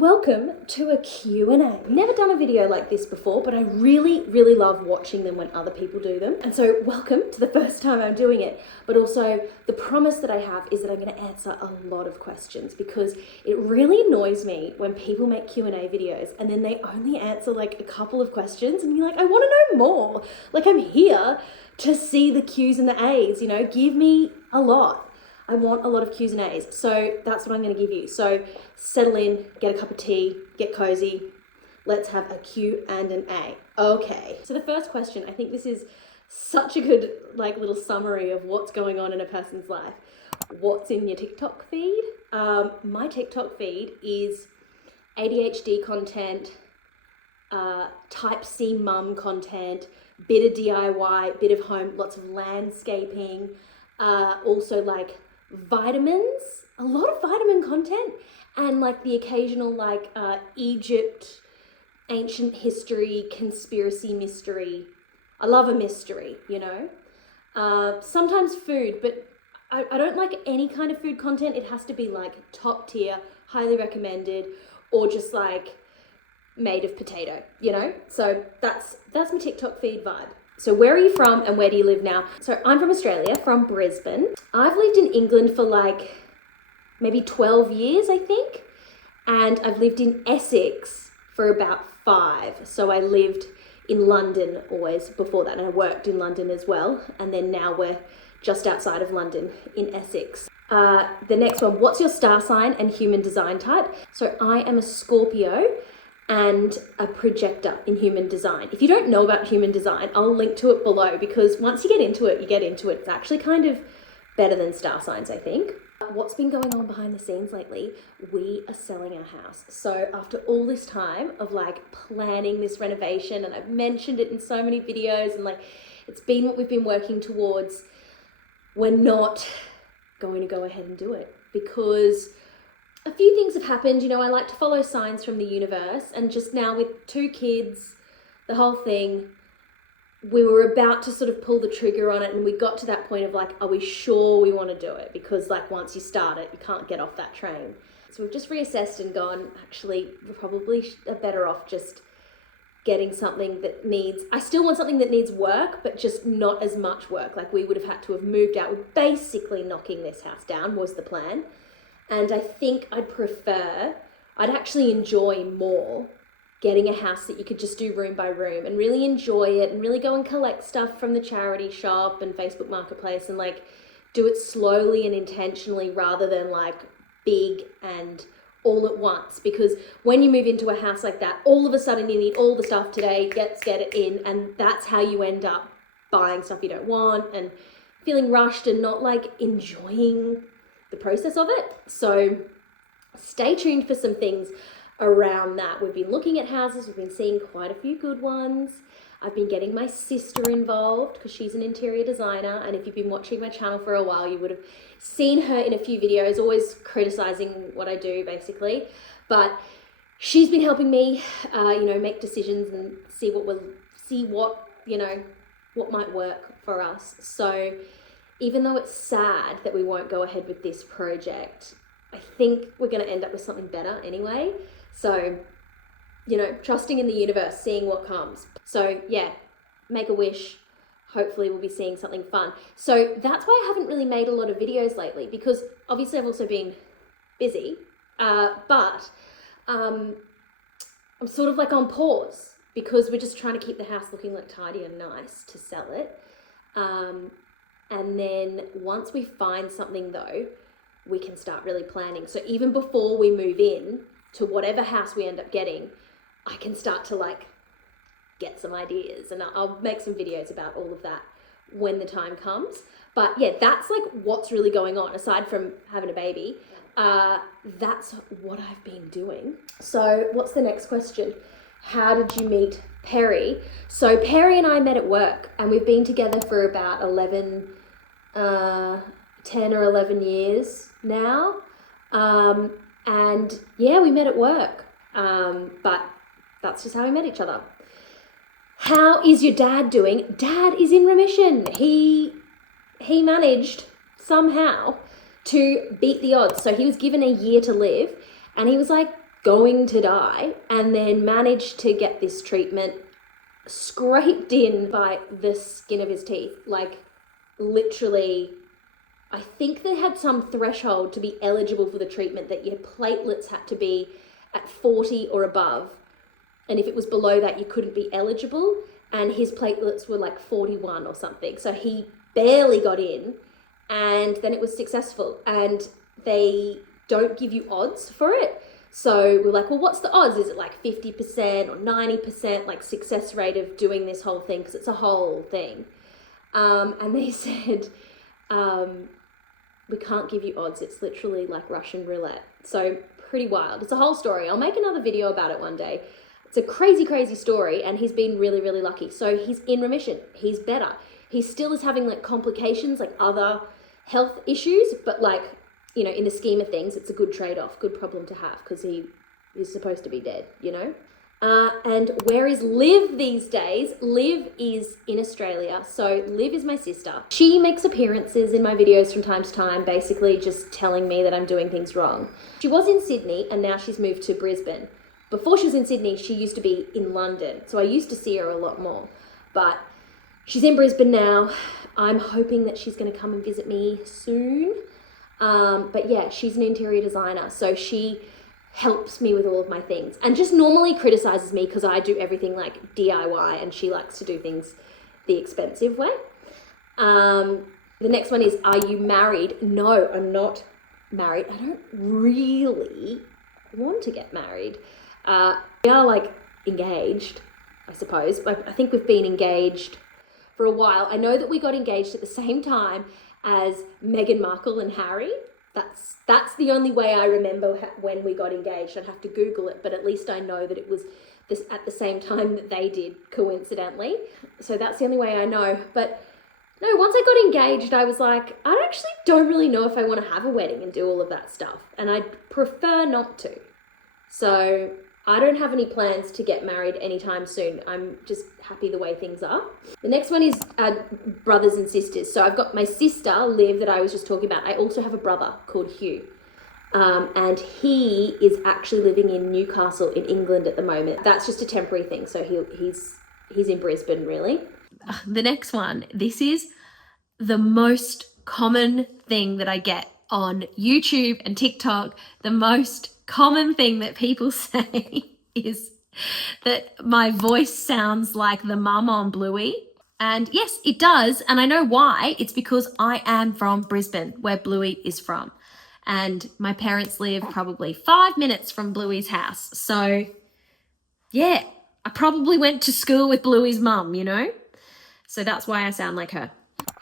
and welcome to a Q&A. Never done a video like this before, but I really love watching them when other people do them. And so welcome to the first time I'm doing it, but also the promise that I have is that I'm going to answer a lot of questions because it really annoys me when people make Q&A videos and then they only answer like a couple of questions and you're like, I want to know more. Like, I'm here to see the Q's and the A's, you know, give me a lot. I want a lot of Q's and A's. So that's what I'm going to give you. So settle in, get a cup of tea, get cozy. Let's have a Q and an A. Okay. So the first question, I think this is such a good like little summary of what's going on in a person's life. What's in your TikTok feed? My TikTok feed is ADHD content, type C mum content, bit of DIY, bit of home, lots of landscaping, also like vitamins, a lot of vitamin content, and like the occasional like Egypt, ancient history, conspiracy mystery. I love a mystery, you know. Sometimes food, but I don't like any kind of food content. It has to be like top tier, highly recommended, or just like made of potato, you know. So that's my TikTok feed vibe. So where are you from and where do you live now? So I'm from Australia, from Brisbane. I've lived in England for like maybe 12 years, I think. And I've lived in Essex for about 5. So I lived in London always before that. And I worked in London as well. And then now we're just outside of London in Essex. The next one, what's your star sign and human design type? So I am a Scorpio and a projector in human design. If you don't know about human design, I'll link to it below because once you get into it, you get into it. It's actually kind of better than star signs, I think. What's been going on behind the scenes lately? We are selling our house. So after all this time of like planning this renovation, and I've mentioned it in so many videos and like it's been what we've been working towards, we're not going to go ahead and do it because a few things have happened. You know, I like to follow signs from the universe, and just now with 2 kids, the whole thing, we were about to sort of pull the trigger on it, and we got to that point of like, are we sure we want to do it? Because like once you start it, you can't get off that train. So we've just reassessed and gone, actually, we probably are better off just getting something that needs, I still want something that needs work, but just not as much work. Like we would have had to have moved out. We're basically knocking this house down was the plan. And I think I'd actually enjoy more getting a house that you could just do room by room and really enjoy it and really go and collect stuff from the charity shop and Facebook Marketplace and like do it slowly and intentionally rather than like big and all at once. Because when you move into a house like that, all of a sudden you need all the stuff today, get it in, and that's how you end up buying stuff you don't want and feeling rushed and not like enjoying the process of it. So stay tuned for some things around that. We've been looking at houses, we've been seeing quite a few good ones. I've been getting my sister involved because she's an interior designer, and if you've been watching my channel for a while, you would have seen her in a few videos, always criticizing what I do basically, but she's been helping me you know, make decisions and see what you know, what might work for us. So even though it's sad that we won't go ahead with this project, I think we're going to end up with something better anyway. So, you know, trusting in the universe, seeing what comes. So yeah, make a wish. Hopefully we'll be seeing something fun. So that's why I haven't really made a lot of videos lately, because obviously I've also been busy, but I'm sort of like on pause because we're just trying to keep the house looking like tidy and nice to sell it. And then once we find something though, we can start really planning. So even before we move in to whatever house we end up getting, I can start to like get some ideas, and I'll make some videos about all of that when the time comes. But yeah, that's like what's really going on aside from having a baby. That's what I've been doing. So what's the next question? How did you meet Perry? So Perry and I met at work, and we've been together for about 10 or 11 years now. And yeah, we met at work. But that's just how we met each other. How is your dad doing? Dad is in remission. He managed somehow to beat the odds. So he was given a year to live, and he was like, going to die, and then managed to get this treatment scraped in by the skin of his teeth. Like, literally, I think they had some threshold to be eligible for the treatment that your platelets had to be at 40 or above. And if it was below that, you couldn't be eligible. And his platelets were like 41 or something. So he barely got in, and then it was successful. And they don't give you odds for it. So we're like, well, what's the odds? Is it like 50% or 90% like success rate of doing this whole thing? Because it's a whole thing. And they said, we can't give you odds. It's literally like Russian roulette. So pretty wild. It's a whole story. I'll make another video about it one day. It's a crazy, crazy story, and he's been really, really lucky. So he's in remission. He's better. He still is having like complications, like other health issues, but like, you know, in the scheme of things, it's a good trade-off, good problem to have, because he is supposed to be dead, you know? And where is Liv these days? Liv is in Australia. So Liv is my sister. She makes appearances in my videos from time to time, basically just telling me that I'm doing things wrong. She was in Sydney, and now she's moved to Brisbane. Before she was in Sydney, she used to be in London. So I used to see her a lot more. But she's in Brisbane now. I'm hoping that she's going to come and visit me soon. But yeah, she's an interior designer. So she helps me with all of my things, and just normally criticizes me because I do everything like DIY, and she likes to do things the expensive way. The next one is, are you married? No, I'm not married. I don't really want to get married. We are like engaged, I suppose. I think we've been engaged for a while. I know that we got engaged at the same time as Meghan Markle and Harry. That's the only way I remember when we got engaged. I'd have to Google it, but at least I know that it was this at the same time that they did, coincidentally. So that's the only way I know. But no, once I got engaged, I was like, I actually don't really know if I want to have a wedding and do all of that stuff. And I'd prefer not to. So I don't have any plans to get married anytime soon. I'm just happy the way things are. The next one is brothers and sisters. So I've got my sister, Liv, that I was just talking about. I also have a brother called Hugh. And he is actually living in Newcastle in England at the moment. That's just a temporary thing. So he's in Brisbane, really. The next one, this is the most common thing that I get on YouTube and TikTok. The most common thing that people say is that my voice sounds like the mum on Bluey. And yes, it does. And I know why. It's because I am from Brisbane, where Bluey is from. And my parents live probably 5 minutes from Bluey's house. So yeah, I probably went to school with Bluey's mum, you know? So that's why I sound like her.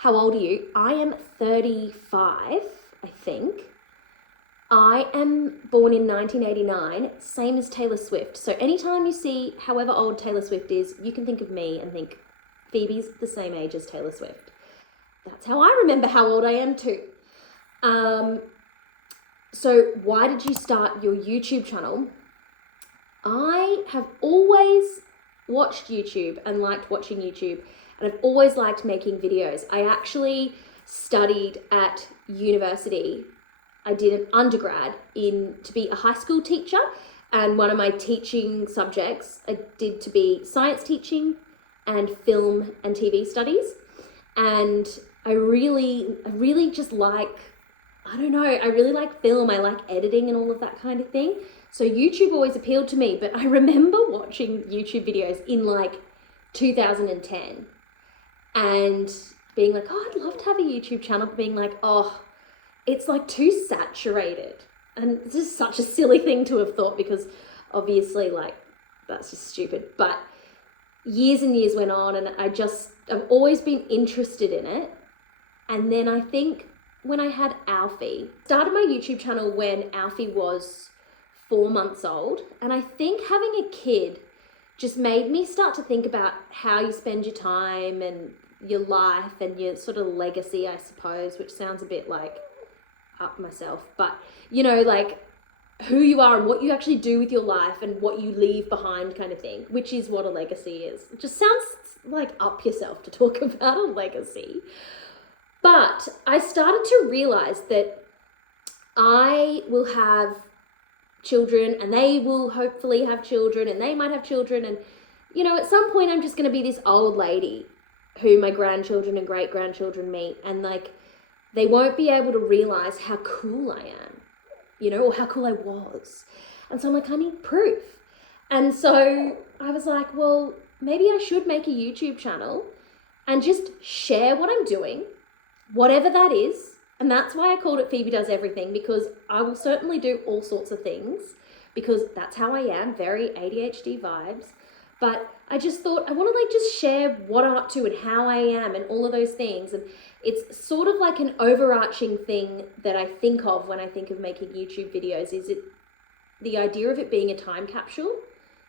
How old are you? I am 35, I think. I am born in 1989, same as Taylor Swift. So anytime you see however old Taylor Swift is, you can think of me and think, Phoebe's the same age as Taylor Swift. That's how I remember how old I am too. So why did you start your YouTube channel? I have always watched YouTube and liked watching YouTube, and I've always liked making videos. I actually studied at university. I did an undergrad to be a high school teacher, and one of my teaching subjects I did to be science teaching and film and TV studies. And I really just like, I don't know, I really like film. I like editing and all of that kind of thing. So YouTube always appealed to me, but I remember watching YouTube videos in like 2010 and being like, oh, I'd love to have a YouTube channel, but being like, oh, it's like too saturated. And this is such a silly thing to have thought, because obviously like that's just stupid. But years and years went on, and I've always been interested in it. And then I think when I had Alfie, started my YouTube channel when Alfie was 4 months old. And I think having a kid just made me start to think about how you spend your time and your life and your sort of legacy, I suppose, which sounds a bit like up myself, but you know, like who you are and what you actually do with your life and what you leave behind kind of thing, which is what a legacy is. It just sounds like up yourself to talk about a legacy. But I started to realize that I will have children, and they will hopefully have children, and they might have children, and you know, at some point I'm just going to be this old lady who my grandchildren and great-grandchildren meet, and like they won't be able to realize how cool I am, you know, or how cool I was. And so I'm like, I need proof. And so I was like, well, maybe I should make a YouTube channel and just share what I'm doing, whatever that is. And that's why I called it Phoebe Does Everything, because I will certainly do all sorts of things, because that's how I am, very ADHD vibes. But I just thought I want to like just share what I'm up to and how I am and all of those things. And it's sort of like an overarching thing that I think of when I think of making YouTube videos, is it the idea of it being a time capsule.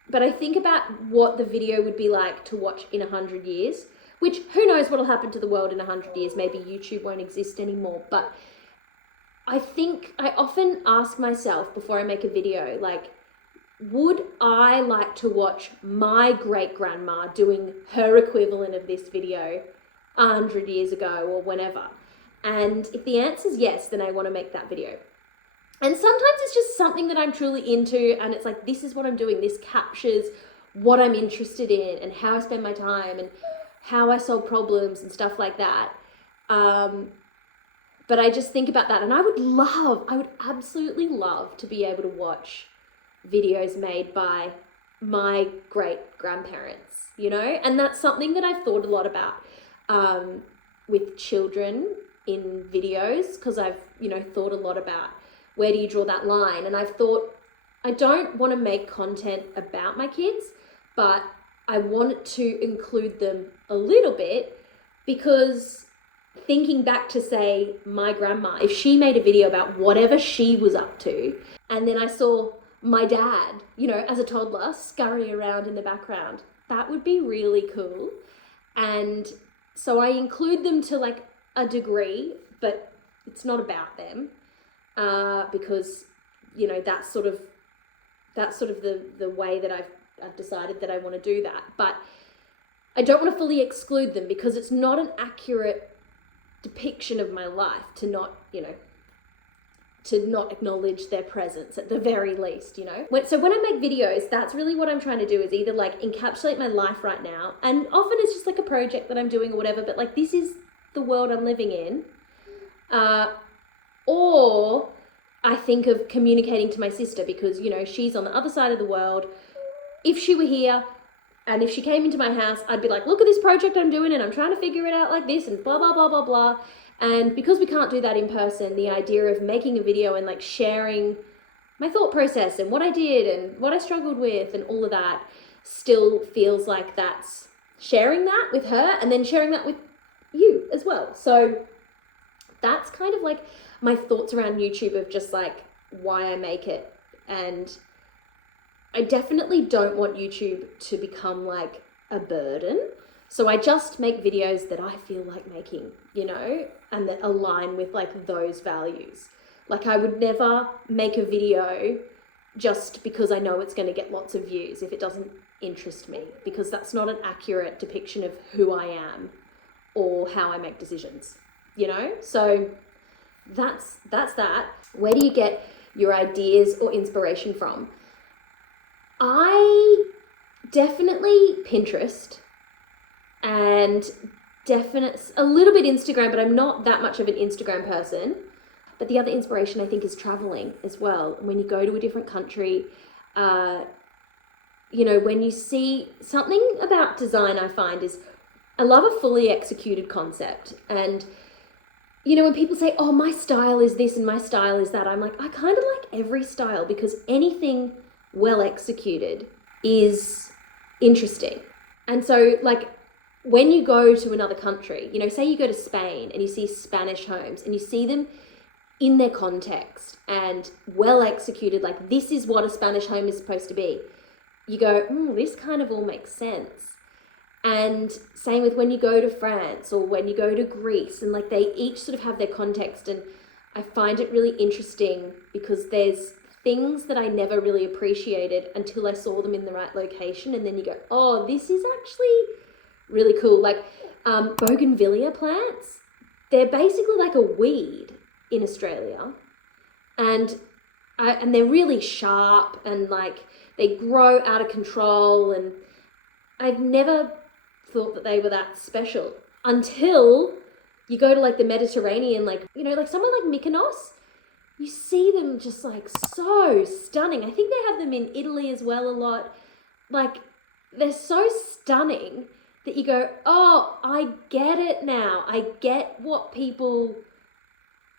But I think about what the video would be like to watch in 100 years, which who knows what will happen to the world in 100 years. Maybe YouTube won't exist anymore. But I think I often ask myself before I make a video, like, would I like to watch my great-grandma doing her equivalent of this video 100 years ago or whenever? And if the answer is yes, then I want to make that video. And sometimes it's just something that I'm truly into, and it's like, this is what I'm doing. This captures what I'm interested in and how I spend my time and how I solve problems and stuff like that. But I just think about that, and I would absolutely love to be able to watch videos made by my great-grandparents, you know? And that's something that I've thought a lot about with children in videos, because I've, you know, thought a lot about where do you draw that line? And I've thought, I don't want to make content about my kids, but I want to include them a little bit, because thinking back to, say, my grandma, if she made a video about whatever she was up to, and then I saw my dad, you know, as a toddler scurry around in the background, that would be really cool. And so I include them to like a degree, but it's not about them, because, you know, that's sort of the way that I've decided that I want to do that. But I don't want to fully exclude them, because it's not an accurate depiction of my life to not, you know, to not acknowledge their presence at the very least, you know. So when I make videos, that's really what I'm trying to do, is either like encapsulate my life right now, and often it's just like a project that I'm doing or whatever, but like this is the world I'm living in, or I think of communicating to my sister, because, you know, she's on the other side of the world. If she were here and if she came into my house, I'd be like, look at this project I'm doing and I'm trying to figure it out like this and blah, blah, blah, blah, blah. And because we can't do that in person, the idea of making a video and like sharing my thought process and what I did and what I struggled with and all of that still feels like that's sharing that with her and then sharing that with you as well. So that's kind of like my thoughts around YouTube, of just like why I make it. And I definitely don't want YouTube to become like a burden. So I just make videos that I feel like making, you know, and that align with like those values. Like I would never make a video just because I know it's going to get lots of views if it doesn't interest me, because that's not an accurate depiction of who I am or how I make decisions, you know? So that's that. Where do you get your ideas or inspiration from? I definitely Pinterest, and a little bit Instagram, but I'm not that much of an Instagram person. But the other inspiration I think is traveling as well. When you go to a different country, you know, when you see something about design, I find is I love a fully executed concept. And, you know, when people say, oh, my style is this and my style is that, I'm like, I kind of like every style, because anything well executed is interesting. And so like when you go to another country, you know, say you go to Spain and you see Spanish homes and you see them in their context and well executed, like this is what a Spanish home is supposed to be. You go, this kind of all makes sense. And same with when you go to France or when you go to Greece, and like they each sort of have their context. And I find it really interesting because there's things that I never really appreciated until I saw them in the right location. And then you go, oh, this is actually really cool. Like bougainvillea plants, they're basically like a weed in Australia. And and they're really sharp and like they grow out of control, and I've never thought that they were that special until you go to like the Mediterranean, like, you know, like somewhere like Mykonos, you see them just like so stunning. I think they have them in Italy as well a lot. Like, they're so stunning that you go, oh, I get it now. I get what people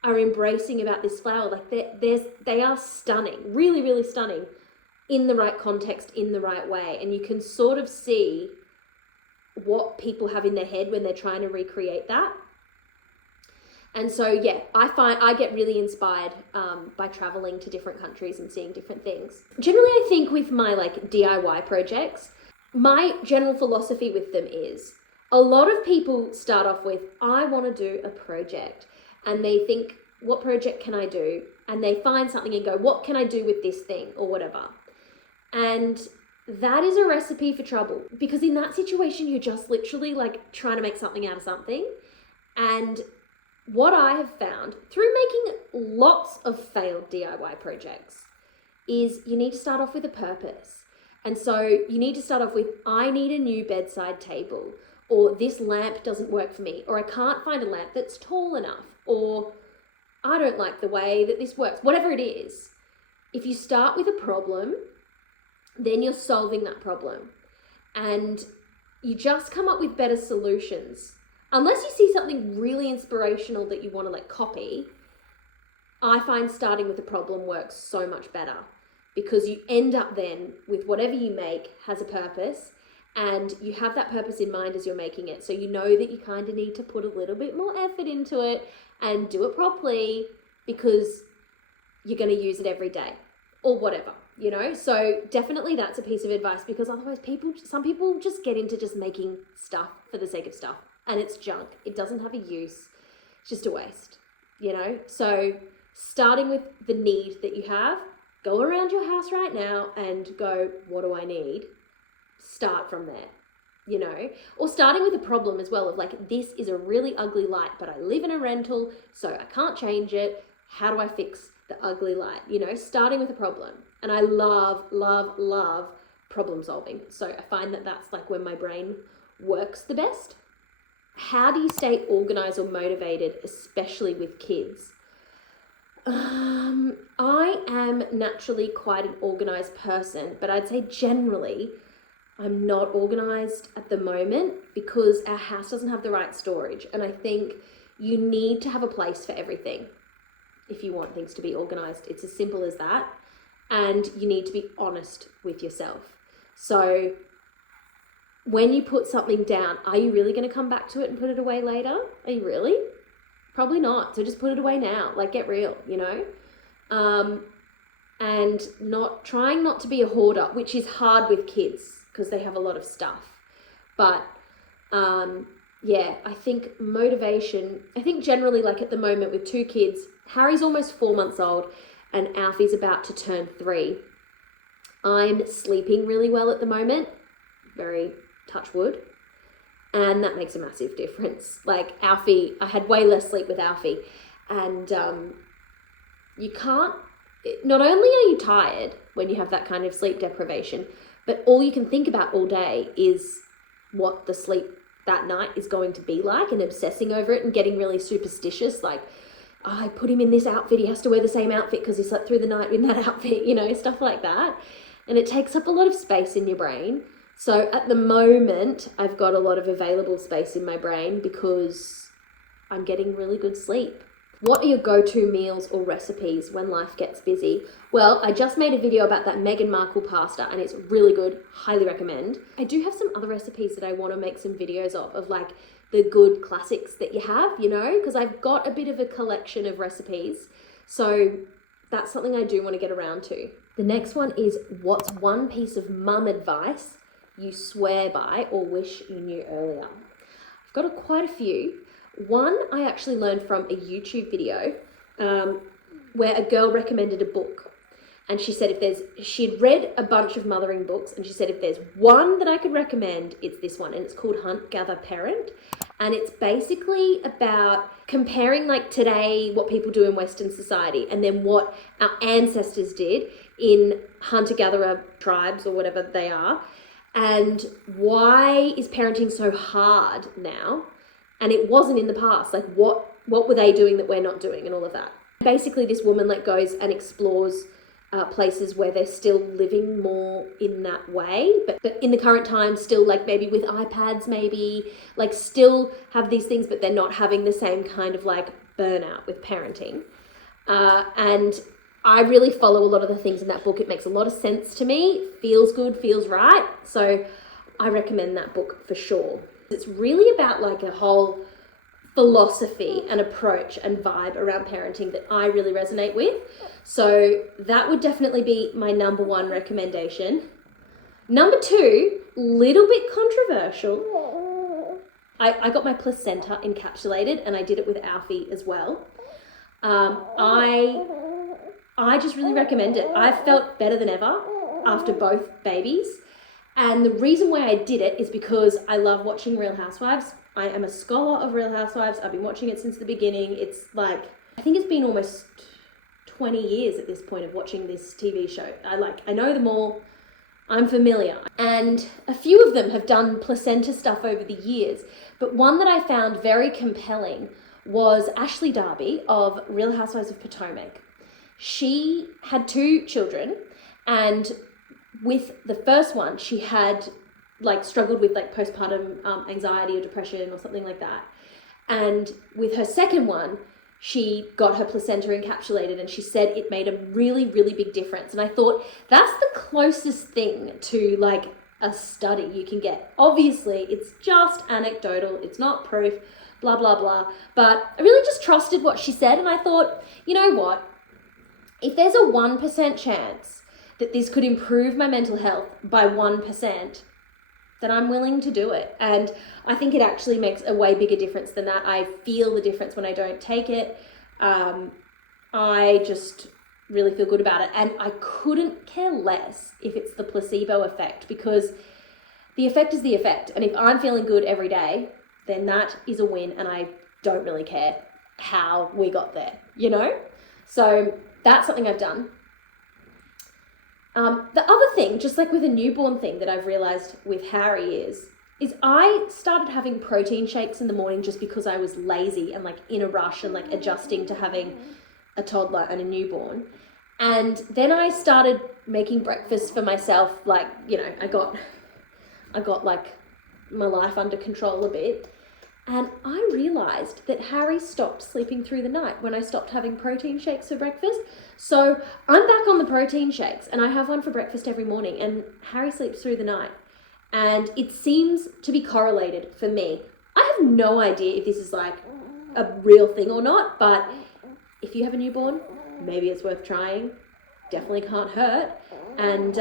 are embracing about this flower. Like, they are stunning, really, really stunning in the right context, in the right way. And you can sort of see what people have in their head when they're trying to recreate that. And so, yeah, I get really inspired by traveling to different countries and seeing different things. Generally, I think with my like DIY projects, my general philosophy with them is a lot of people start off with, I want to do a project, and they think, what project can I do? And they find something and go, what can I do with this thing or whatever? And that is a recipe for trouble, because in that situation, you're just literally like trying to make something out of something. And what I have found through making lots of failed DIY projects is you need to start off with a purpose. And so you need to start off with, I need a new bedside table, or this lamp doesn't work for me, or I can't find a lamp that's tall enough, or I don't like the way that this works, whatever it is. If you start with a problem, then you're solving that problem. And you just come up with better solutions. Unless you see something really inspirational that you want to like copy, I find starting with a problem works so much better, because you end up then with whatever you make has a purpose, and you have that purpose in mind as you're making it. So you know that you kind of need to put a little bit more effort into it and do it properly, because you're going to use it every day or whatever, you know? So definitely that's a piece of advice, because otherwise some people just get into just making stuff for the sake of stuff. And it's junk. It doesn't have a use. It's just a waste, you know? So starting with the need that you have, go around your house right now and go, what do I need? Start from there, you know? Or starting with a problem as well of like, this is a really ugly light, but I live in a rental, so I can't change it. How do I fix the ugly light? You know, starting with a problem. And I love, love, love problem solving. So I find that that's like when my brain works the best. How do you stay organized or motivated, especially with kids? I am naturally quite an organized person, but I'd say generally I'm not organized at the moment because our house doesn't have the right storage. And I think you need to have a place for everything if you want things to be organized. It's as simple as that. And you need to be honest with yourself. So when you put something down, are you really going to come back to it and put it away later? Are you really? Probably not. So just put it away now. Like, get real, you know? And trying not to be a hoarder, which is hard with kids because they have a lot of stuff. But yeah, I think motivation, I think generally like at the moment with 2 kids, Harry's almost 4 months old and Alfie's about to turn 3. I'm sleeping really well at the moment. Very touch wood, and that makes a massive difference. Like Alfie, I had way less sleep with Alfie, and you can't, not only are you tired when you have that kind of sleep deprivation, but all you can think about all day is what the sleep that night is going to be like, and obsessing over it and getting really superstitious, like, oh, I put him in this outfit, he has to wear the same outfit because he slept through the night in that outfit, you know, stuff like that. And it takes up a lot of space in your brain. So at the moment, I've got a lot of available space in my brain because I'm getting really good sleep. What are your go-to meals or recipes when life gets busy? Well, I just made a video about that Meghan Markle pasta and it's really good. Highly recommend. I do have some other recipes that I want to make some videos of like the good classics that you have, you know, because I've got a bit of a collection of recipes. So that's something I do want to get around to. The next one is, what's one piece of mum advice you swear by or wish you knew earlier? I've got quite a few. One I actually learned from a YouTube video where a girl recommended a book. And she said she'd read a bunch of mothering books, and she said if there's one that I could recommend, it's this one, and it's called Hunt, Gather, Parent. And it's basically about comparing like today, what people do in Western society, and then what our ancestors did in hunter-gatherer tribes or whatever they are. And why is parenting so hard now? And it wasn't in the past. Like what were they doing that we're not doing, and all of that. Basically, this woman like goes and explores places where they're still living more in that way, but in the current time still like maybe with iPads, maybe like still have these things, but they're not having the same kind of like burnout with parenting. And I really follow a lot of the things in that book. It makes a lot of sense to me, feels good, feels right. So I recommend that book for sure. It's really about like a whole philosophy and approach and vibe around parenting that I really resonate with. So that would definitely be my number one recommendation. Number two, little bit controversial. I got my placenta encapsulated, and I did it with Alfie as well. I just really recommend it. I felt better than ever after both babies. And the reason why I did it is because I love watching Real Housewives. I am a scholar of Real Housewives. I've been watching it since the beginning. It's like, I think it's been almost 20 years at this point of watching this TV show. I know them all. I'm familiar. And a few of them have done placenta stuff over the years. But one that I found very compelling was Ashley Darby of Real Housewives of Potomac. She had 2 children, and with the first one, she had like struggled with like postpartum anxiety or depression or something like that. And with her second one, she got her placenta encapsulated, and she said it made a really, really big difference. And I thought that's the closest thing to like a study you can get. Obviously, it's just anecdotal. It's not proof, blah, blah, blah. But I really just trusted what she said. And I thought, you know what? If there's a 1% chance that this could improve my mental health by 1%, then I'm willing to do it. And I think it actually makes a way bigger difference than that. I feel the difference when I don't take it. I just really feel good about it. And I couldn't care less if it's the placebo effect, because the effect is the effect. And if I'm feeling good every day, then that is a win. And I don't really care how we got there, you know? So that's something I've done. The other thing, just like with a newborn thing that I've realized with Harry is I started having protein shakes in the morning just because I was lazy and like in a rush and like adjusting to having a toddler and a newborn. And then I started making breakfast for myself. Like, you know, I got like my life under control a bit. And I realized that Harry stopped sleeping through the night when I stopped having protein shakes for breakfast. So I'm back on the protein shakes, and I have one for breakfast every morning, and Harry sleeps through the night. And it seems to be correlated for me. I have no idea if this is like a real thing or not, but if you have a newborn, maybe it's worth trying. Definitely can't hurt. And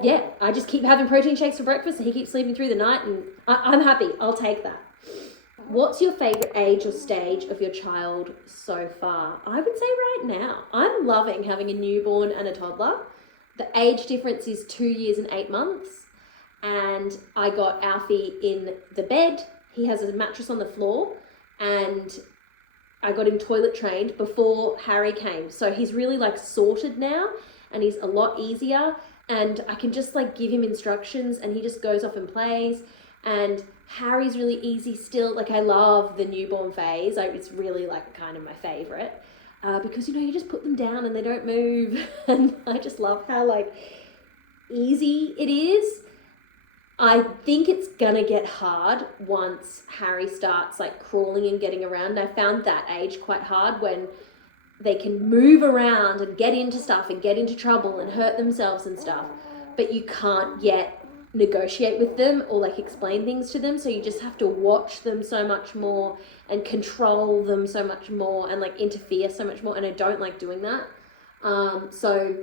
yeah, I just keep having protein shakes for breakfast, and he keeps sleeping through the night, and I'm happy. I'll take that. What's your favorite age or stage of your child so far? I would say right now, I'm loving having a newborn and a toddler. The age difference is 2 years and 8 months. And I got Alfie in the bed. He has a mattress on the floor, and I got him toilet trained before Harry came. So he's really like sorted now, and he's a lot easier. And I can just like give him instructions, and he just goes off and plays. And Harry's really easy still. Like, I love the newborn phase. It's really like kind of my favorite because, you know, you just put them down and they don't move. And I just love how like easy it is. I think it's gonna get hard once Harry starts like crawling and getting around. And I found that age quite hard, when they can move around and get into stuff and get into trouble and hurt themselves and stuff, but you can't yet negotiate with them or like explain things to them. So you just have to watch them so much more and control them so much more and like interfere so much more. And I don't like doing that. So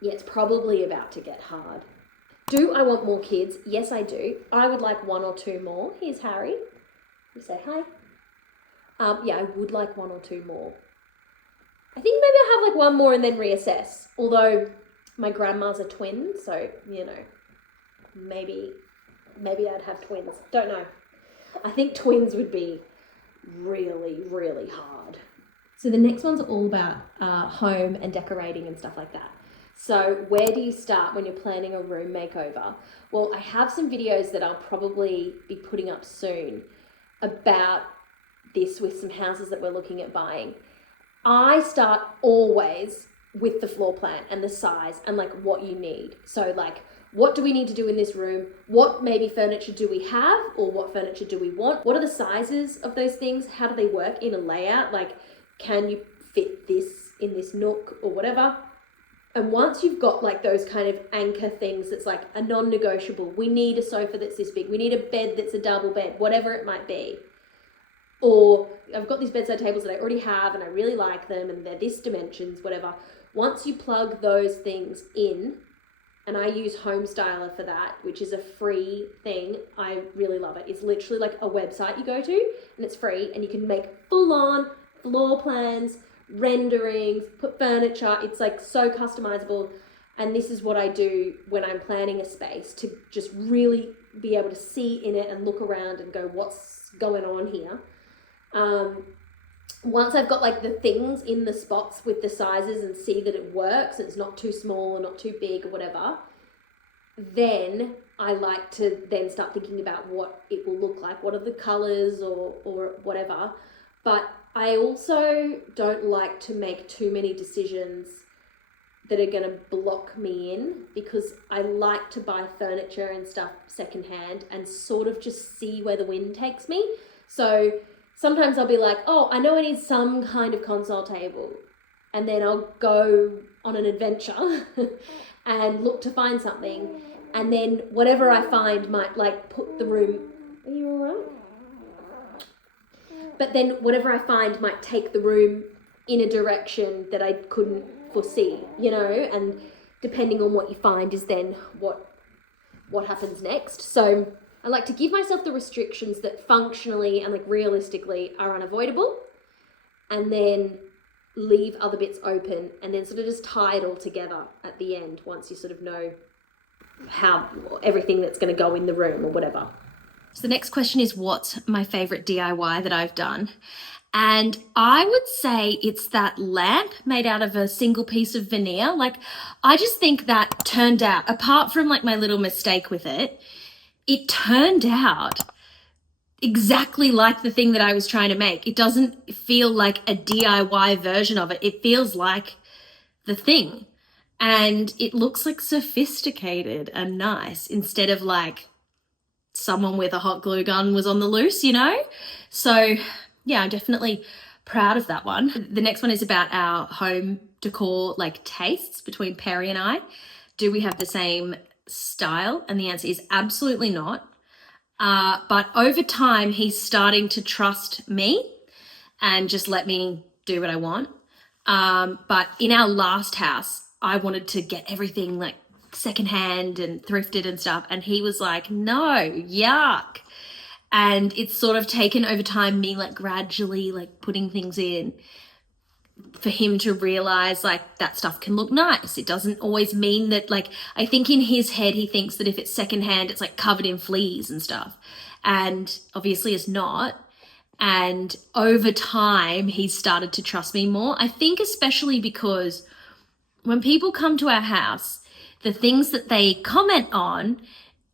yeah, it's probably about to get hard. Do I want more kids? Yes, I do. I would like 1 or 2 more. Here's Harry. You say hi. Yeah, I would like 1 or 2 more. I think maybe I'll have like one more and then reassess. Although my grandmas are twins, so, you know, maybe I'd have twins. Don't know. I think twins would be really, really hard. So the next one's all about home and decorating and stuff like that. So where do you start when you're planning a room makeover? Well, I have some videos that I'll probably be putting up soon about this with some houses that we're looking at buying. I start always with the floor plan and the size and like what you need. So like, what do we need to do in this room? What maybe furniture do we have, or what furniture do we want? What are the sizes of those things? How do they work in a layout? Like, can you fit this in this nook or whatever? And once you've got like those kind of anchor things that's like a non-negotiable, we need a sofa that's this big, we need a bed that's a double bed, whatever it might be. Or I've got these bedside tables that I already have and I really like them and they're this dimensions, whatever. Once you plug those things in, and I use Home Styler for that, which is a free thing. I really love it. It's literally like a website you go to and it's free, and you can make full on floor plans, renderings, put furniture. It's like so customizable. And this is what I do when I'm planning a space, to just really be able to see in it and look around and go, what's going on here? Once I've got like the things in the spots with the sizes and see that it works, it's not too small or not too big or whatever, then I like to then start thinking about what it will look like. What are the colors or whatever. But I also don't like to make too many decisions that are going to block me in, because I like to buy furniture and stuff secondhand and sort of just see where the wind takes me. So sometimes I'll be like, oh, I know I need some kind of console table. And then I'll go on an adventure and look to find something. And then whatever I find might like put the room... Are you all right? But then whatever I find might take the room in a direction that I couldn't foresee, you know? And depending on what you find is then what happens next. So I like to give myself the restrictions that functionally and like realistically are unavoidable, and then leave other bits open, and then sort of just tie it all together at the end once you sort of know how everything that's going to go in the room or whatever. So the next question is, what's my favorite DIY that I've done? And I would say it's that lamp made out of a single piece of veneer. Like, I just think that turned out, apart from like my little mistake with it, it turned out exactly like the thing that I was trying to make. It doesn't feel like a DIY version of it. It feels like the thing. And it looks like sophisticated and nice, instead of like someone with a hot glue gun was on the loose, you know? So yeah, I'm definitely proud of that one. The next one is about our home decor like tastes between Perry and I. Do we have the same style? And the answer is absolutely not. But over time, he's starting to trust me and just let me do what I want. But in our last house, I wanted to get everything like secondhand and thrifted and stuff. And he was like, no, yuck. And it's sort of taken over time, me like gradually like putting things in, for him to realize like that stuff can look nice. It doesn't always mean that, like, I think in his head, he thinks that if it's secondhand, it's like covered in fleas and stuff. And obviously it's not. And over time, he's started to trust me more. I think especially because when people come to our house, the things that they comment on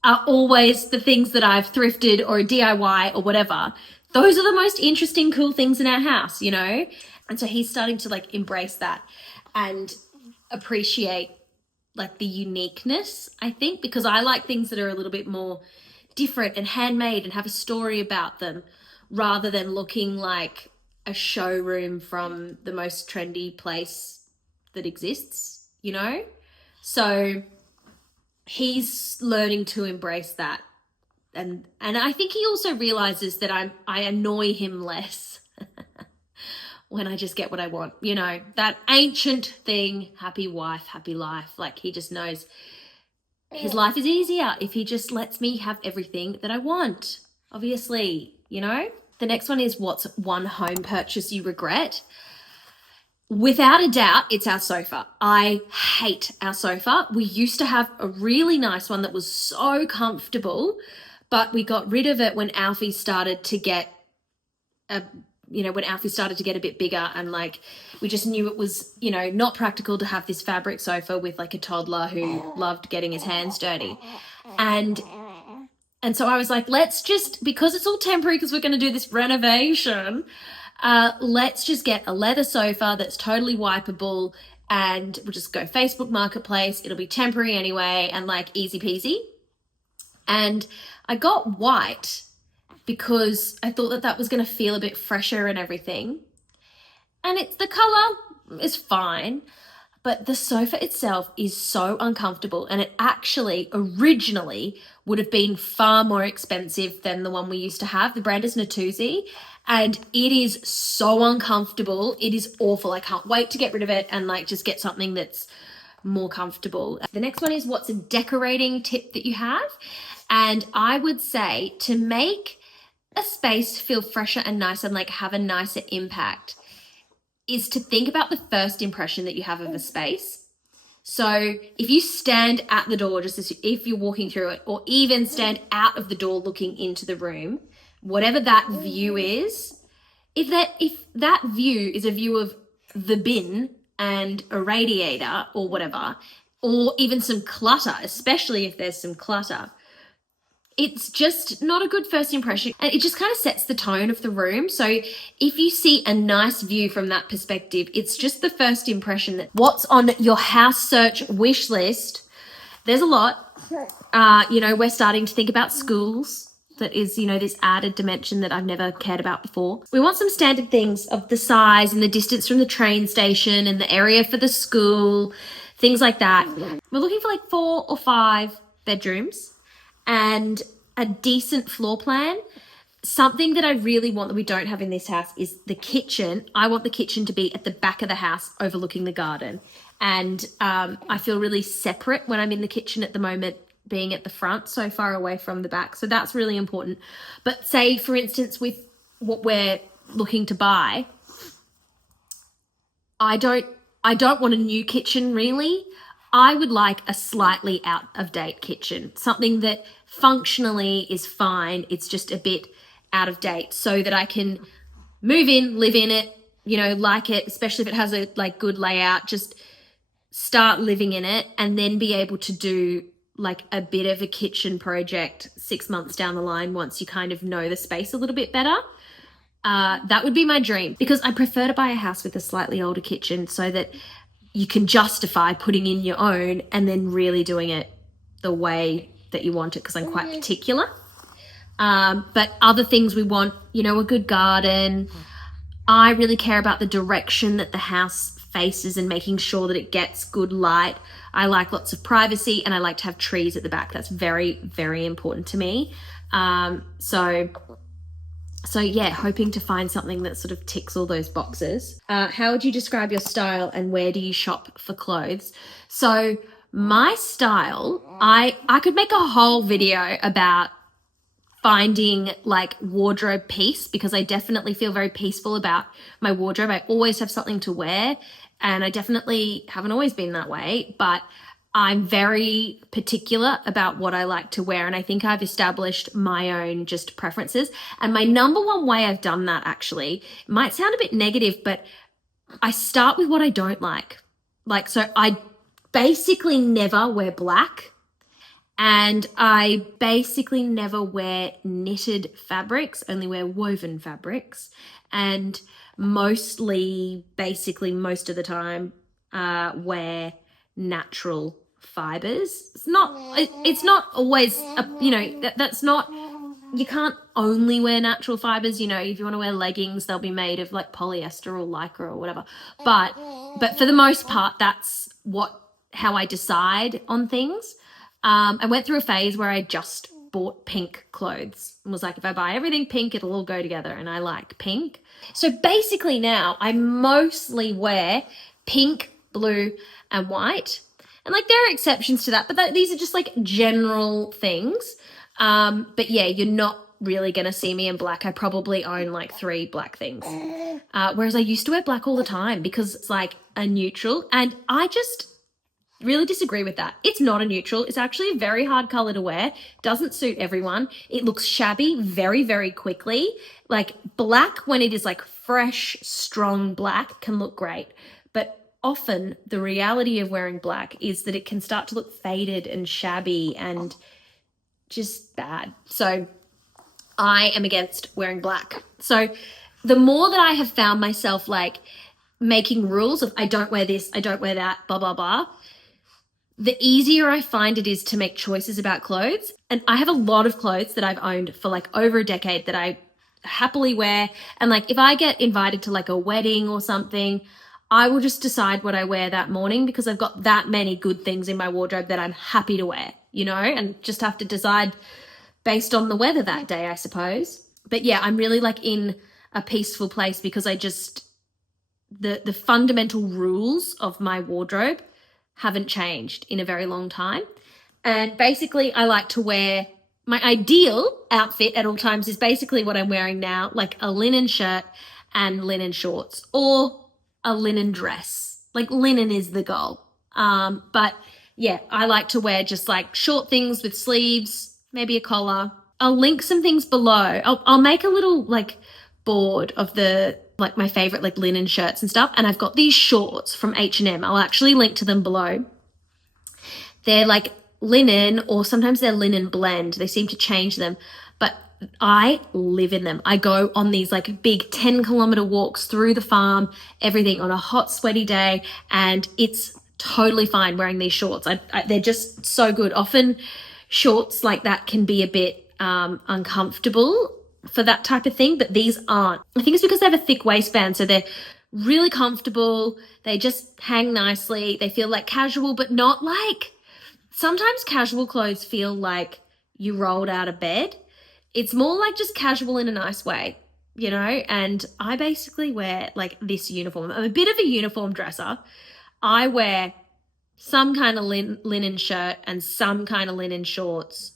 are always the things that I've thrifted or a DIY or whatever. Those are the most interesting, cool things in our house, you know? And so he's starting to like embrace that and appreciate like the uniqueness, I think, because I like things that are a little bit more different and handmade and have a story about them, rather than looking like a showroom from the most trendy place that exists, you know? So he's learning to embrace that. And I think he also realizes that I annoy him less when I just get what I want, you know, that ancient thing, happy wife, happy life. Like, he just knows his life is easier if he just lets me have everything that I want, obviously, you know. The next one is, what's one home purchase you regret? Without a doubt, it's our sofa. I hate our sofa. We used to have a really nice one that was so comfortable, but we got rid of it when Alfie started to get when Alfie started to get a bit bigger, and like we just knew it was, not practical to have this fabric sofa with like a toddler who loved getting his hands dirty. And so I was like, let's just, because it's all temporary because we're going to do this renovation, let's just get a leather sofa that's totally wipeable, and we'll just go Facebook Marketplace. It'll be temporary anyway, and like easy peasy. And I got white because I thought that was going to feel a bit fresher and everything. And the color is fine, but the sofa itself is so uncomfortable, and it actually originally would have been far more expensive than the one we used to have. The brand is Natuzzi, and it is so uncomfortable. It is awful. I can't wait to get rid of it and like just get something that's more comfortable. The next one is, what's a decorating tip that you have? And I would say, to make a space feel fresher and nicer and like have a nicer impact, is to think about the first impression that you have of a space. So if you stand at the door, just as if you're walking through it, or even stand out of the door looking into the room, whatever that view is, if that view is a view of the bin and a radiator or whatever, or even some clutter, especially if there's some clutter, it's just not a good first impression, and it just kind of sets the tone of the room. So if you see a nice view from that perspective, it's just the first impression. That what's on your house search wish list? There's a lot. We're starting to think about schools. That is, this added dimension that I've never cared about before. We want some standard things of the size and the distance from the train station and the area for the school, things like that. We're looking for like 4 or 5 bedrooms and a decent floor plan. Something that I really want that we don't have in this house is the kitchen. I want the kitchen to be at the back of the house overlooking the garden. And I feel really separate when I'm in the kitchen at the moment, being at the front, so far away from the back. So that's really important. But say, for instance, with what we're looking to buy, I don't want a new kitchen really. I would like a slightly out of date kitchen, something that functionally is fine. It's just a bit out of date, so that I can move in, live in it, like it, especially if it has a like good layout, just start living in it, and then be able to do like a bit of a kitchen project 6 months down the line once you kind of know the space a little bit better. That would be my dream, because I prefer to buy a house with a slightly older kitchen so that you can justify putting in your own and then really doing it the way that you want it, because I'm quite particular. But other things we want, a good garden. I really care about the direction that the house faces and making sure that it gets good light. I like lots of privacy, and I like to have trees at the back. That's very, very important to me. So yeah, hoping to find something that sort of ticks all those boxes. How would you describe your style, and where do you shop for clothes? So my style, I could make a whole video about finding like wardrobe peace, because I definitely feel very peaceful about my wardrobe. I always have something to wear, and I definitely haven't always been that way, but I'm very particular about what I like to wear, and I think I've established my own just preferences. And my number one way I've done that, actually, it might sound a bit negative, but I start with what I don't like. So I basically never wear black, and I basically never wear knitted fabrics, only wear woven fabrics, and mostly, basically most of the time, wear natural fibers. It's not always, that's not, you can't only wear natural fibers. If you want to wear leggings, they'll be made of like polyester or lycra or whatever. But for the most part, that's how I decide on things. I went through a phase where I just bought pink clothes and was like, if I buy everything pink, it'll all go together, and I like pink. So basically now I mostly wear pink, blue, and white. And like there are exceptions to that, but these are just like general things. But yeah, you're not really going to see me in black. I probably own like 3 black things. Whereas I used to wear black all the time because it's like a neutral, and I just really disagree with that. It's not a neutral. It's actually a very hard color to wear. Doesn't suit everyone. It looks shabby very, very quickly. Like black, when it is like fresh, strong black, can look great. But often the reality of wearing black is that it can start to look faded and shabby and just bad. So I am against wearing black. So the more that I have found myself like making rules of I don't wear this, I don't wear that, blah, blah, blah, the easier I find it is to make choices about clothes. And I have a lot of clothes that I've owned for like over a decade that I happily wear. And like if I get invited to like a wedding or something, I will just decide what I wear that morning because I've got that many good things in my wardrobe that I'm happy to wear, you know, and just have to decide based on the weather that day, I suppose. But yeah, I'm really like in a peaceful place because I just, the fundamental rules of my wardrobe haven't changed in a very long time. And basically I like to wear, my ideal outfit at all times is basically what I'm wearing now, like a linen shirt and linen shorts or a linen dress. Like linen is the goal. But yeah, I like to wear just like short things with sleeves, maybe a collar. I'll link some things below. I'll make a little like board of the like my favorite like linen shirts and stuff, and I've got these shorts from H&M. I'll actually link to them below. They're like linen, or sometimes they're linen blend. They seem to change them, but I live in them. I go on these like big 10-kilometer walks through the farm, everything on a hot sweaty day, and it's totally fine wearing these shorts. They're just so good. Often shorts like that can be a bit uncomfortable for that type of thing, but these aren't. I think it's because they have a thick waistband, so they're really comfortable. They just hang nicely. They feel like casual, but not like, sometimes casual clothes feel like you rolled out of bed. It's more like just casual in a nice way, you know? And I basically wear like this uniform. I'm a bit of a uniform dresser. I wear some kind of linen shirt and some kind of linen shorts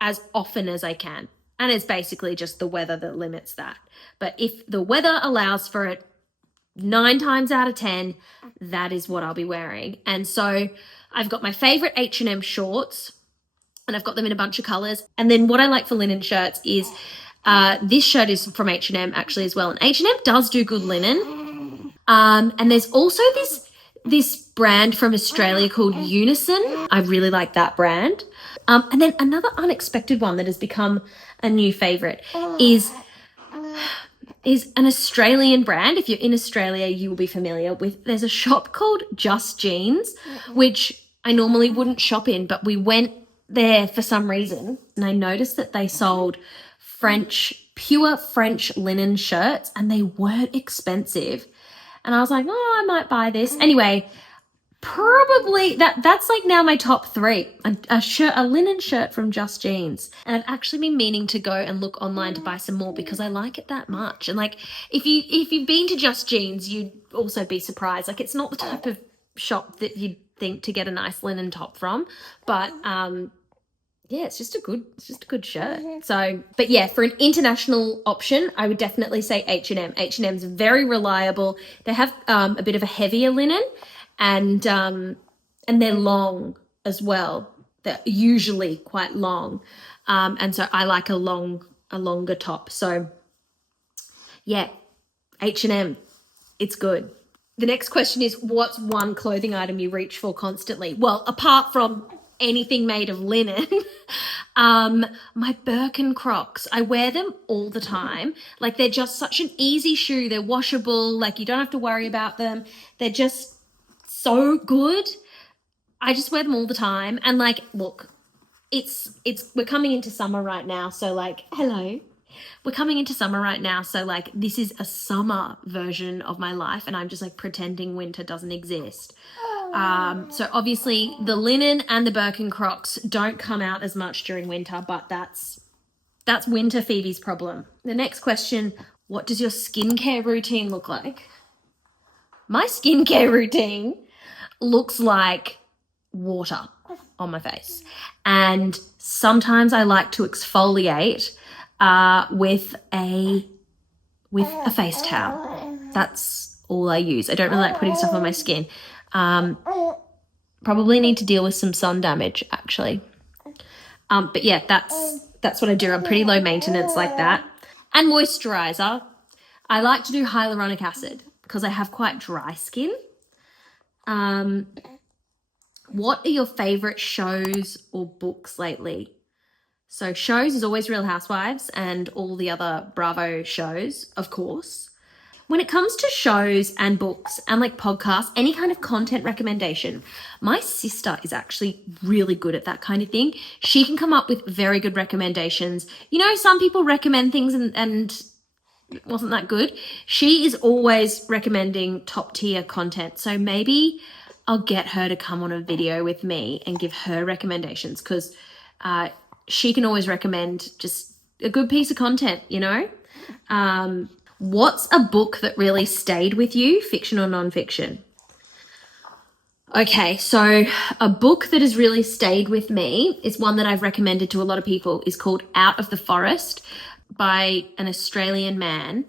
as often as I can. And it's basically just the weather that limits that. But if the weather allows for it, 9 times out of 10, that is what I'll be wearing. And so I've got my favorite H&M shorts, and I've got them in a bunch of colors. And then what I like for linen shirts is this shirt is from H&M actually as well. And H&M does do good linen. And there's also this brand from Australia called Unison. I really like that brand. And then another unexpected one that has become a new favorite is an Australian brand. If you're in Australia, you will be familiar with. There's a shop called Just Jeans, which I normally wouldn't shop in, but we went there for some reason, and I noticed that they sold pure French linen shirts, and they weren't expensive. And I was like, oh, I might buy this. Anyway, probably that's like now my top 3. A linen shirt from Just Jeans. And I've actually been meaning to go and look online to buy some more because I like it that much. And like if you've been to Just Jeans, you'd also be surprised. Like it's not the type of shop that you'd think to get a nice linen top from, but yeah, it's just a good shirt. So, but yeah, for an international option, I would definitely say H&M. H&M's very reliable. They have a bit of a heavier linen, and they're long as well. They're usually quite long, and so I like a longer top. So yeah, H&M, it's good. The next question is, what's one clothing item you reach for constantly? Well, apart from anything made of linen, my Birkin Crocs. I wear them all the time. Like they're just such an easy shoe. They're washable. Like you don't have to worry about them. They're just so good. I just wear them all the time. And like, look, we're coming into summer right now. So like, hello. We're coming into summer right now. So like, this is a summer version of my life, and I'm just like pretending winter doesn't exist. So obviously the linen and the Birkin Crocs don't come out as much during winter, but that's winter Phoebe's problem. The next question, what does your skincare routine look like? My skincare routine looks like water on my face. And sometimes I like to exfoliate with a face towel. That's all I use. I don't really like putting stuff on my skin. Probably need to deal with some sun damage, actually. But yeah, that's what I do. I'm pretty low maintenance like that. And moisturizer. I like to do hyaluronic acid because I have quite dry skin. What are your favorite shows or books lately? So shows is always Real Housewives and all the other Bravo shows, of course. When it comes to shows and books and like podcasts, any kind of content recommendation, my sister is actually really good at that kind of thing. She can come up with very good recommendations. You know, some people recommend things and it wasn't that good. She is always recommending top tier content. So maybe I'll get her to come on a video with me and give her recommendations because she can always recommend just a good piece of content, you know? What's a book that really stayed with you, fiction or nonfiction? Okay, so a book that has really stayed with me is one that I've recommended to a lot of people. Is called Out of the Forest by an Australian man.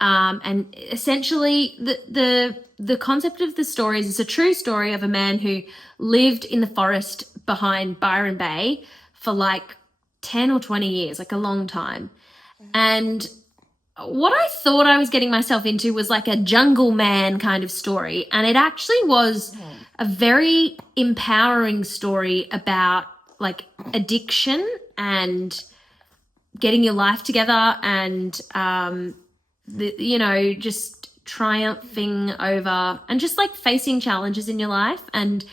And essentially the concept of the story is it's a true story of a man who lived in the forest behind Byron Bay for like 10 or 20 years, like a long time. And what I thought I was getting myself into was like a jungle man kind of story. And it actually was a very empowering story about like addiction and getting your life together and, just triumphing over and just like facing challenges in your life. And,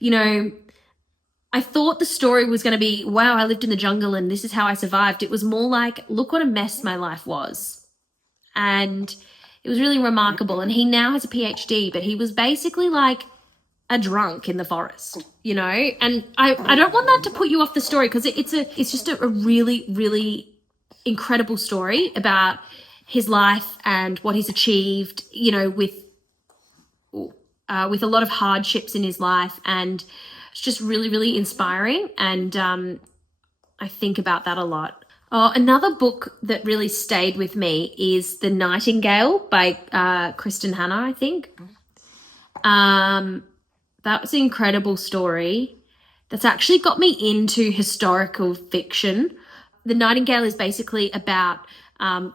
you know, I thought the story was going to be, wow, I lived in the jungle and this is how I survived. It was more like, look what a mess my life was. And it was really remarkable. And he now has a PhD, but he was basically like a drunk in the forest, you know? And I don't want that to put you off the story because it's just a really, really incredible story about his life and what he's achieved, you know, with a lot of hardships in his life. And it's just really, really inspiring. And I think about that a lot. Oh, another book that really stayed with me is The Nightingale by Kristen Hanna, I think. That was an incredible story that's actually got me into historical fiction. The Nightingale is basically about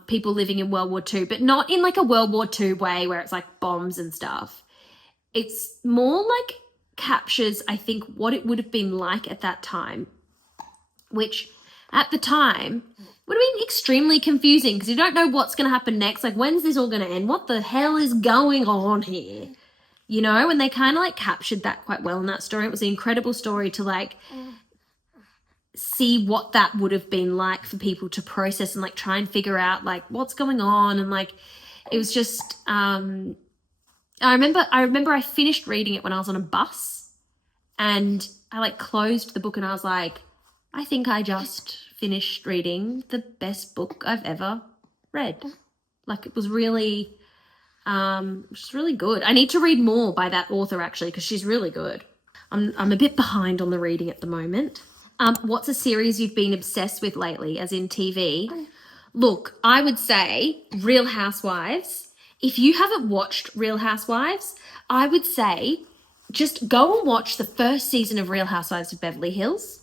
people living in World War II, but not in like a World War II way where it's like bombs and stuff. It's more like captures, I think, what it would have been like at that time, which at the time would have been extremely confusing because you don't know what's going to happen next. Like, when's this all going to end? What the hell is going on here? You know, and they kind of like captured that quite well in that story. It was an incredible story to like see what that would have been like for people to process and like try and figure out like what's going on. And like, it was just, I remember I finished reading it when I was on a bus and I like closed the book and I was like, I think I just finished reading the best book I've ever read. Like it was really, just really good. I need to read more by that author actually because she's really good. I'm a bit behind on the reading at the moment. What's a series you've been obsessed with lately, as in TV? Look, I would say Real Housewives. If you haven't watched Real Housewives, I would say just go and watch the first season of Real Housewives of Beverly Hills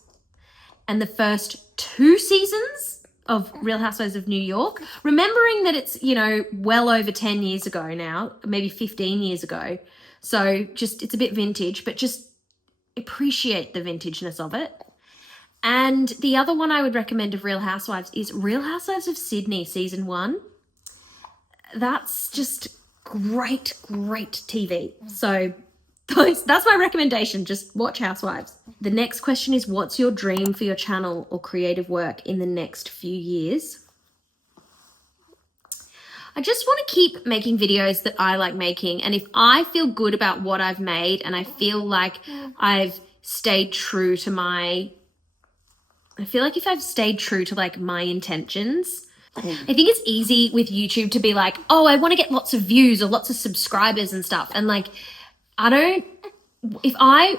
and the first 2 seasons of Real Housewives of New York, remembering that it's, you know, well over 10 years ago now, maybe 15 years ago. So just, it's a bit vintage, but just appreciate the vintageness of it. And the other one I would recommend of Real Housewives is Real Housewives of Sydney season 1. That's just great TV. So that's my recommendation. Just watch Housewives. The next question is, what's your dream for your channel or creative work in the next few years? I just want to keep making videos that I like making. And if I feel good about what I've made and I feel like I've stayed true to my my intentions, I think it's easy with YouTube to be like, oh, I want to get lots of views or lots of subscribers and stuff. And like, if I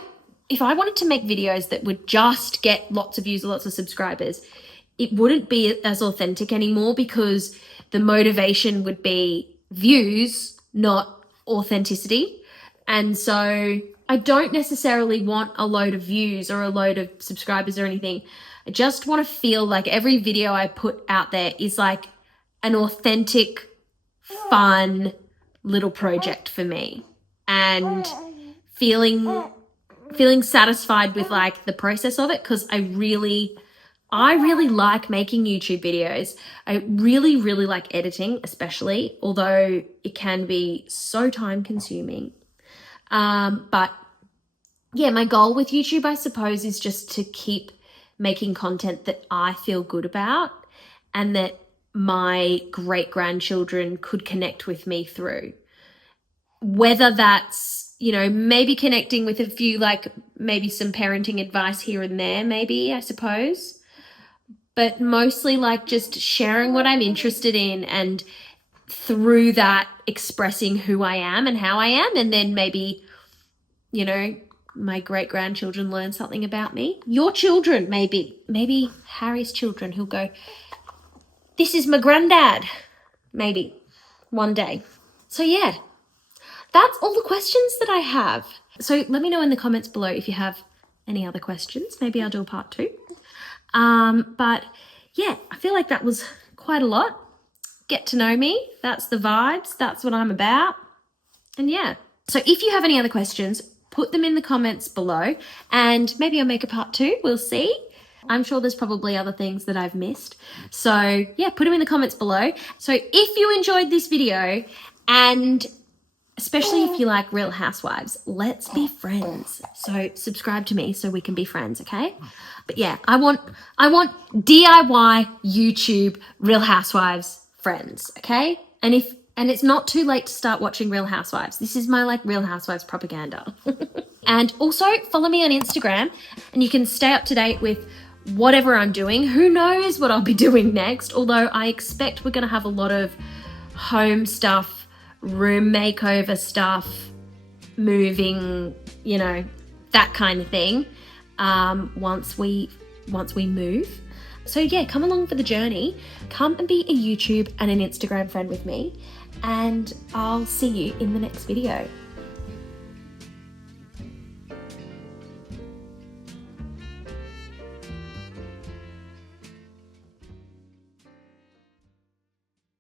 wanted to make videos that would just get lots of views or lots of subscribers, it wouldn't be as authentic anymore, because the motivation would be views, not authenticity. And so I don't necessarily want a load of views or a load of subscribers or anything. I just want to feel like every video I put out there is like an authentic, fun little project for me, and feeling satisfied with like the process of it, because I really like making YouTube videos. I really like editing, especially, although it can be so time consuming. But yeah, my goal with YouTube, I suppose, is just to keep making content that I feel good about and that my great-grandchildren could connect with me through. Whether that's, you know, maybe connecting with a few, like maybe some parenting advice here and there, maybe, I suppose. But mostly like just sharing what I'm interested in, and through that expressing who I am and how I am. And then maybe, you know, my great-grandchildren learn something about me. Your children, maybe Harry's children, who'll go, this is my granddad, maybe one day. So yeah, that's all the questions that I have. So let me know in the comments below if you have any other questions. Maybe I'll do a part 2. But yeah, I feel like that was quite a lot. Get to know me. That's the vibes. That's what I'm about. And yeah. So if you have any other questions, put them in the comments below, and maybe I'll make a part 2. We'll see. I'm sure there's probably other things that I've missed. So yeah, put them in the comments below. So if you enjoyed this video, and especially if you like Real Housewives, let's be friends. So subscribe to me so we can be friends, okay? But yeah, I want DIY YouTube Real Housewives friends, okay? And it's not too late to start watching Real Housewives. This is my like Real Housewives propaganda. And also follow me on Instagram, and you can stay up to date with whatever I'm doing. Who knows what I'll be doing next, although I expect we're gonna have a lot of home stuff, room makeover stuff, moving, you know, that kind of thing, once we move. So yeah, come along for the journey. Come and be a YouTube and an Instagram friend with me, and I'll see you in the next video.